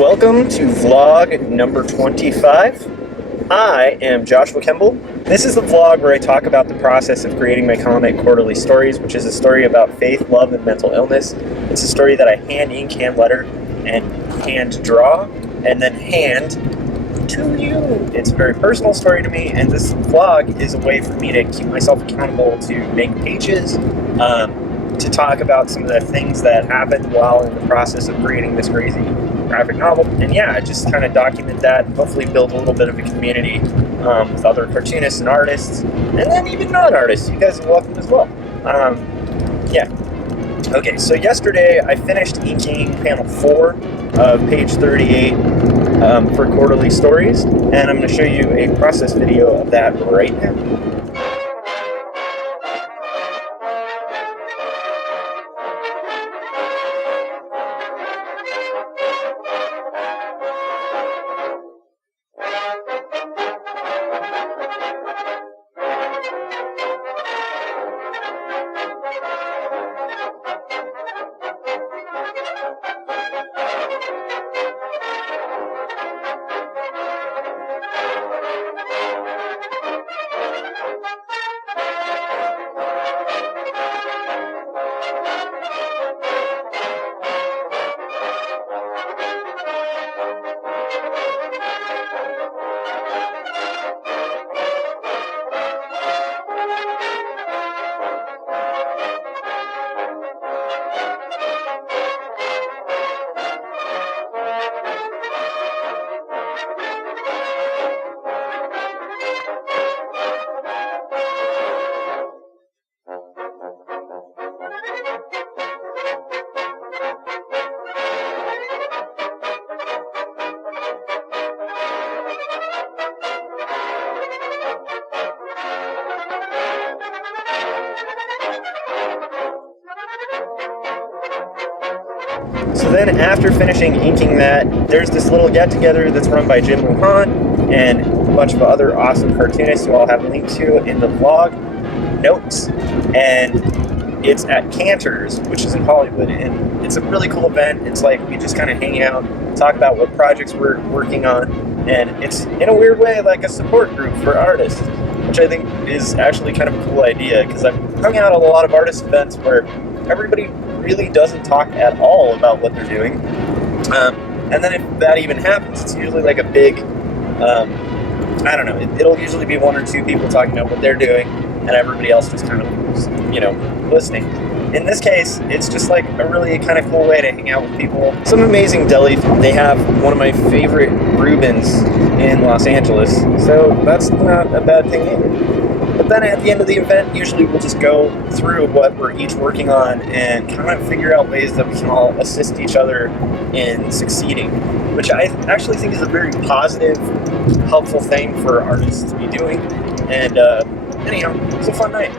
Welcome to vlog number 25. I am Joshua Kemble. This is the vlog where I talk about the process of creating my comic Quarterly Stories, which is a story about faith, love, and mental illness. It's a story that I hand ink, hand letter, and hand draw, and then hand to you. It's a very personal story to me, and this vlog is a way for me to keep myself accountable to make pages, to talk about some of the things that happened while in the process of creating this crazy graphic novel. And yeah, I just kind of document that and hopefully build a little bit of a community with other cartoonists and artists, and then even non-artists. You guys are welcome as well. Yeah. Okay, so yesterday I finished inking panel 4 of page 38 for Quarterly Stories, and I'm going to show you a process video of that right now. So then after finishing inking that, there's this little get-together that's run by Lujan and a bunch of other awesome cartoonists who I'll have linked to in the vlog notes. And it's at Canters, which is in Hollywood, and it's a really cool event. It's like we just kind of hang out, talk about what projects we're working on, and it's in a weird way like a support group for artists, which I think is actually kind of a cool idea, because I've hung out at a lot of artist events where everybody really doesn't talk at all about what they're doing. And then if that even happens, it's usually like a big, I don't know, it'll usually be one or two people talking about what they're doing, and everybody else just kind of, you know, listening. In this case, it's just like a really kind of cool way to hang out with people. Some amazing deli. They have one of my favorite Reubens in Los Angeles, so that's not a bad thing either. But then at the end of the event, usually we'll just go through what we're each working on and kind of figure out ways that we can all assist each other in succeeding, which I actually think is a very positive, helpful thing for artists to be doing. And anyhow, it's a fun night.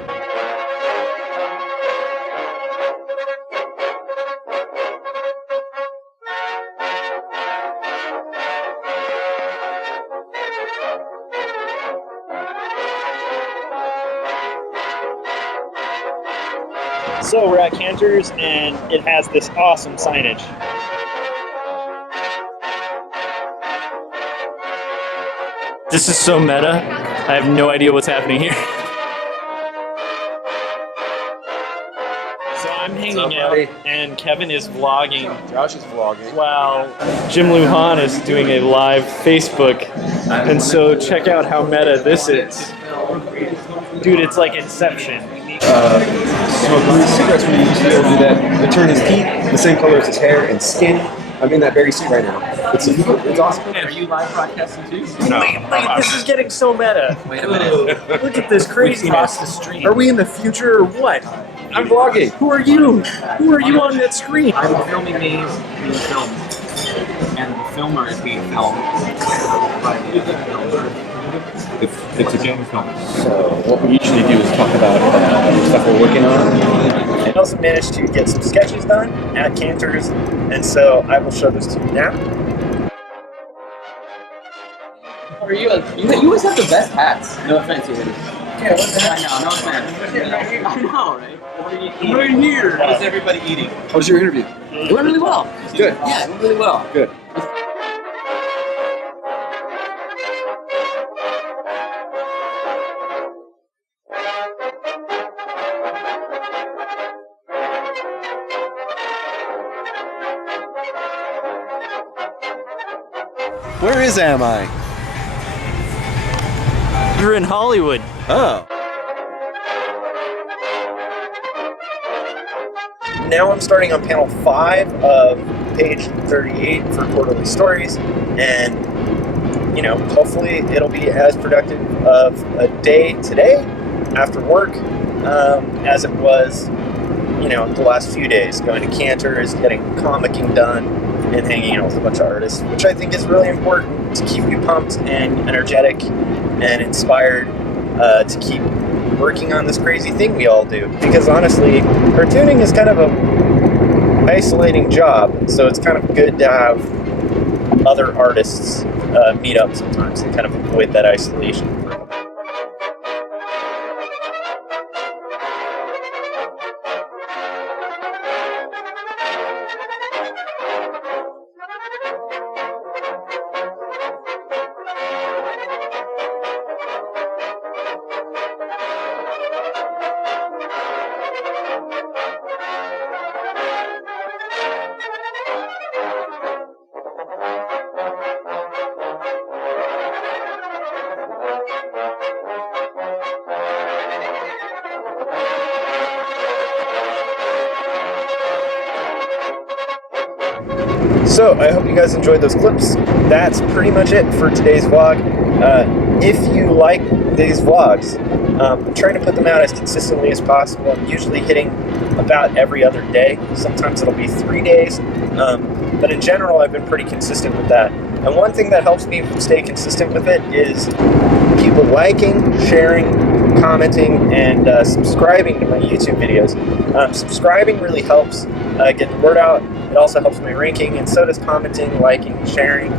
So we're at Canters, and it has this awesome signage. This is so meta. I have no idea what's happening here. So I'm hanging out, and Kevin is vlogging. Josh is vlogging. While Lujan is doing a live Facebook. And so check out how meta this is. Dude, it's like Inception. Smoking cigarettes when he used to be able to do that. To turn his teeth the same color as his hair and skin. I'm in that very suit right now. It's awesome. Are you live broadcasting too? No. Wait, this is getting so meta. Wait a minute. Look at this craziness. The stream. Are we in the future or what? I'm vlogging. Who are you? Who are you on that screen? I'm filming me being filmed, and the filmer is being filmed by the filmer. It's a game film. So what we usually do is talk about stuff we're working on. I also managed to get some sketches done at Canters, and so I will show this to you now. Are you? You always have the best hats. No offense, you ladies. Yeah, what the heck? I know, no offense. I know, right? What are you right here. How's everybody eating? How was your interview? It went really well. Good. Yeah, it went really well. Good. Where am I? You're in Hollywood. Oh. Now I'm starting on panel 5 of page 38 for quarterly stories, and you know, hopefully it'll be as productive of a day today after work as it was, you know, the last few days, going to Canters, getting comicking done, and hanging out with a bunch of artists, which I think is really important to keep you pumped and energetic and inspired to keep working on this crazy thing we all do. Because honestly, cartooning is kind of a isolating job, so it's kind of good to have other artists meet up sometimes and kind of avoid that isolation. So, I hope you guys enjoyed those clips. That's pretty much it for today's vlog. If you like these vlogs, I'm trying to put them out as consistently as possible. I'm usually hitting about every other day. Sometimes it'll be 3 days. But in general, I've been pretty consistent with that. And one thing that helps me stay consistent with it is people liking, sharing, commenting, and subscribing to my YouTube videos. Subscribing really helps get the word out. It also helps my ranking, and so does commenting, liking, sharing.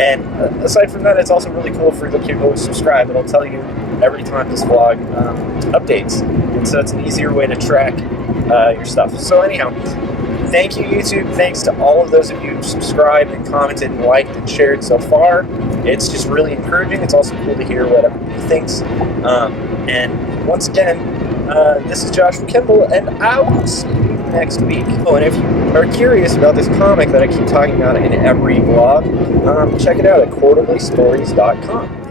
And aside from that, it's also really cool for the people who subscribe. It'll tell you every time this vlog updates. And so it's an easier way to track your stuff. So anyhow, thank you, YouTube. Thanks to all of those of you who subscribed and commented and liked and shared so far. It's just really encouraging. It's also cool to hear what everybody thinks. And once again, this is Josh from Kemble, and I will see you next week. Oh, and if you are curious about this comic that I keep talking about in every vlog, check it out at quarterlystories.com.